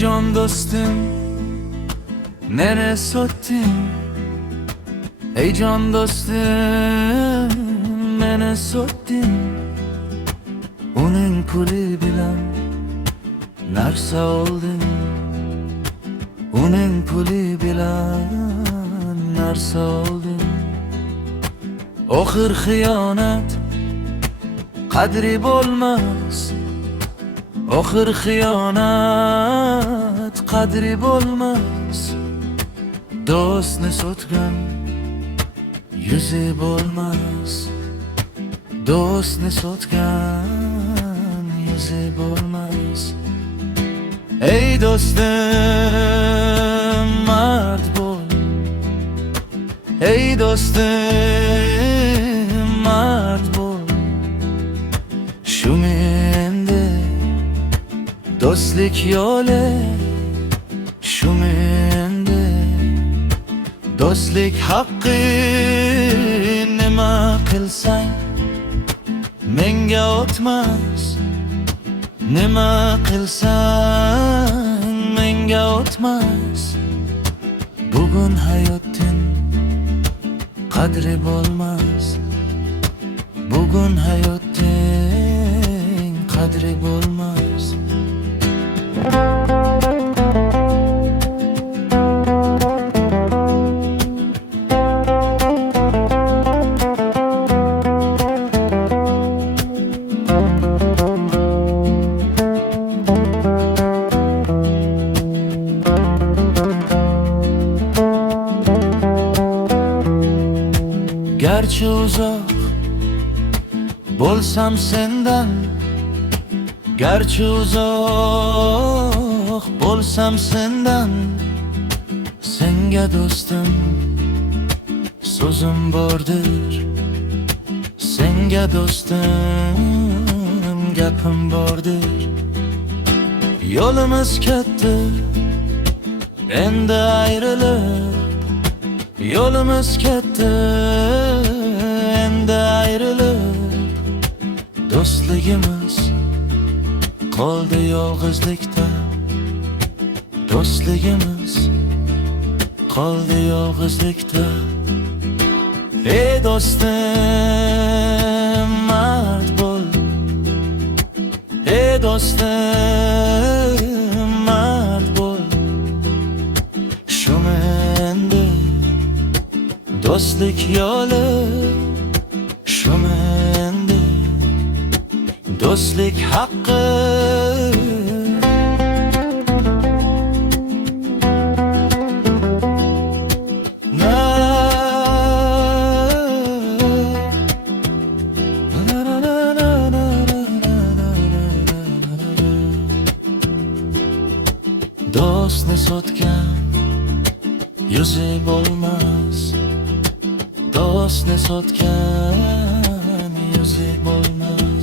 can dostum, nere sottin? Ey can dostum, mene sottin? Uning puli bilan narsa oldin, uning puli bilan narsa oldin. Oxir xiyonat qadri bo'lmas, oxir xiyonat qadri bo'lmas. Do'stni sotgan yuzi bo'lmas, do'stni sotgan yuzi bo'lmas. Ey do'stim mard bo'l, ey do'stim mard bo'l. Shu menda do'stlik yo'li, shu menda do'stlik haqqi. Nima qilsang menga o'tmas, nima qilsang menga o'tmas. Bugun hayotdan qadri bo'lmas, bugun hayotdan qadri bo'lmas. Gerçi uzak bo'lsam sendan, gerçi uzak bo'lsam sendan, senga do'stim so'zim bordir, senga do'stim gapim bordir. Yo'limiz katta endi ayrilib, yo'limiz katta endi ayrilib. Do'stligimiz qoldi yolg'izlikda, do'stligimiz qoldi yolg'izlikda. Ey do'stim mard bo'l, ey do'stim mard bo'l. Shu menda do'stlik yo'li, shu menda do'stlik haqqi. Do'stni sotgan yuzi bo'lmas, do'stni sotgan yuzi bo'lmas.